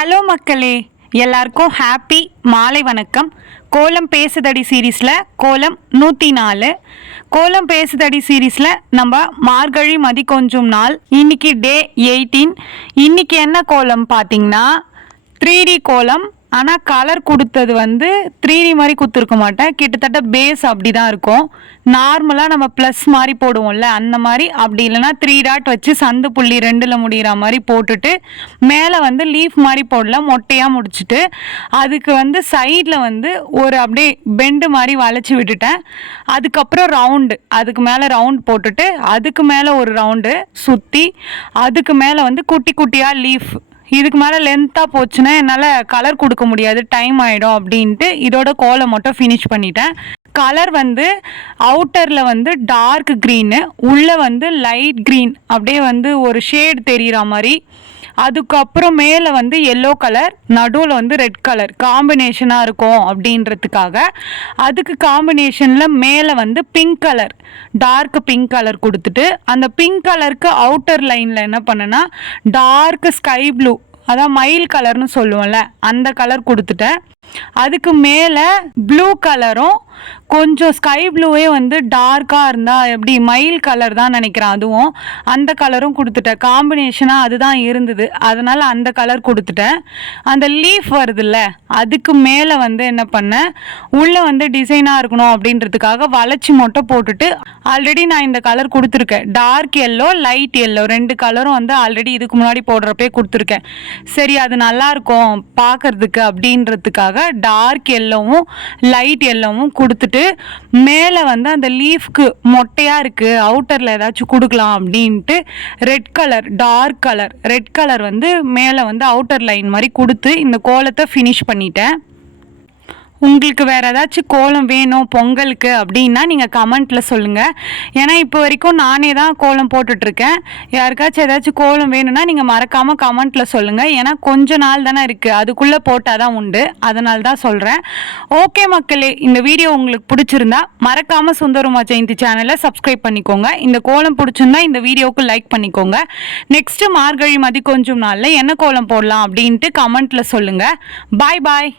Hello மக்களே, எல்லாருக்கும் happy மாலை வணக்கம். கோலம் பேசுதடி சீரீஸில் கோலம் 104. கோலம் பேசுதடி சீரீஸில் நம்ம மார்கழி மதி கொஞ்சம் நாள், இன்னைக்கு டே 18. இன்னைக்கு என்ன கோலம் பார்த்தீங்கன்னா 3D கோலம். ஆனால் கலர் கொடுத்தது 3D மாதிரி கொடுத்துருக்க மாட்டேன், கிட்டத்தட்ட பேஸ் அப்படி தான் இருக்கும். நார்மலாக நம்ம ப்ளஸ் மாதிரி போடுவோம்ல, அந்த மாதிரி. அப்படி இல்லைனா 3 டாட் வச்சு சந்து புள்ளி 2ல் முடிகிற மாதிரி போட்டுட்டு மேலே லீஃப் மாதிரி போடலாம், மொட்டையாக முடிச்சுட்டு அதுக்கு சைடில் ஒரு அப்படியே பெண்டு மாதிரி வளைச்சி விட்டுட்டேன். அதுக்கப்புறம் ரவுண்டு, அதுக்கு மேலே ரவுண்ட் போட்டுட்டு அதுக்கு மேலே ஒரு ரவுண்டு சுற்றி அதுக்கு மேலே குட்டி குட்டியாக லீஃப். இதுக்கு மேலே லென்த்தாக போச்சுன்னா என்னால் கலர் கொடுக்க முடியாது, டைம் ஆகிடும் அப்படின்ட்டு இதோட கோலம் மட்டும் ஃபினிஷ் பண்ணிட்டேன். கலர் அவுட்டரில் டார்க் க்ரீனு, உள்ளே லைட் க்ரீன், அப்படியே ஒரு ஷேட் தெரிகிற மாதிரி. அதுக்கப்புறம் மேலே எல்லோ கலர், நடுவில் ரெட் கலர் காம்பினேஷனாக இருக்கும் அப்படின்றதுக்காக அதுக்கு காம்பினேஷனில் மேலே pink colour, dark pink colour கொடுத்துட்டு அந்த பிங்க் கலருக்கு அவுட்டர் லைனில் என்ன பண்ணேன்னா டார்க் ஸ்கை ப்ளூ, அதான் மயில் கலர்னு சொல்லுவோம்ல, அந்த கலர் கொடுத்துட்டேன். அதுக்கு மேலே ப்ளூ கலரும் கொஞ்சம் ஸ்கை ப்ளூவே டார்க்காக இருந்தால் எப்படி மயில் கலர் தான் நினைக்கிறேன், அதுவும் அந்த கலரும் கொடுத்துட்டேன். காம்பினேஷனாக அதுதான் இருந்தது, அதனால் அந்த கலர் கொடுத்துட்டேன். அந்த லீஃப் வருதுல்ல, அதுக்கு மேலே என்ன பண்ணேன், உள்ளே டிசைனாக இருக்கணும் அப்படின்றதுக்காக வளைச்சி மட்டும் போட்டுட்டு ஆல்ரெடி நான் இந்த கலர் கொடுத்துருக்கேன். டார்க் எல்லோ, லைட் எல்லோ, 2 கலரும் ஆல்ரெடி இதுக்கு முன்னாடி போடுறப்பே கொடுத்துருக்கேன். சரி, அது நல்லாயிருக்கும் பார்க்குறதுக்கு அப்படின்றதுக்காக டார்க் எல்லோவும் லைட் எல்லோவும் கொடுத்துட்டு மேலே அந்த லீஃப்க்கு மொட்டையாக இருக்குது, அவுட்டரில் ஏதாச்சும் கொடுக்கலாம் அப்படின்ட்டு red colour, dark colour red colour மேலே அவுட்டர் லைன் மாதிரி கொடுத்து இந்த கோலத்தை ஃபினிஷ் பண்ணிட்டேன். உங்களுக்கு வேறு ஏதாச்சும் கோலம் வேணும் பொங்கலுக்கு அப்படின்னா நீங்கள் கமெண்ட்டில் சொல்லுங்கள். ஏன்னா இப்போ வரைக்கும் நானே தான் கோலம் போட்டுட்ருக்கேன். யாருக்காச்சும் ஏதாச்சும் கோலம் வேணும்னா நீங்கள் மறக்காமல் கமெண்ட்டில் சொல்லுங்கள். ஏன்னா கொஞ்ச நாள் தானே இருக்குது, அதுக்குள்ளே போட்டால் தான் உண்டு, அதனால தான் சொல்கிறேன். ஓகே மக்களே, இந்த வீடியோ உங்களுக்கு பிடிச்சிருந்தா மறக்காமல் சுந்தரமா ஜெயந்தி சேனலை சப்ஸ்கிரைப் பண்ணிக்கோங்க. இந்த கோலம் பிடிச்சிருந்தா இந்த வீடியோவுக்கு லைக் பண்ணிக்கோங்க. நெக்ஸ்ட்டு மார்கழி மதி கொஞ்சம் நாளில் என்ன கோலம் போடலாம் அப்படின்ட்டு கமெண்ட்டில் சொல்லுங்கள். பாய் பாய்.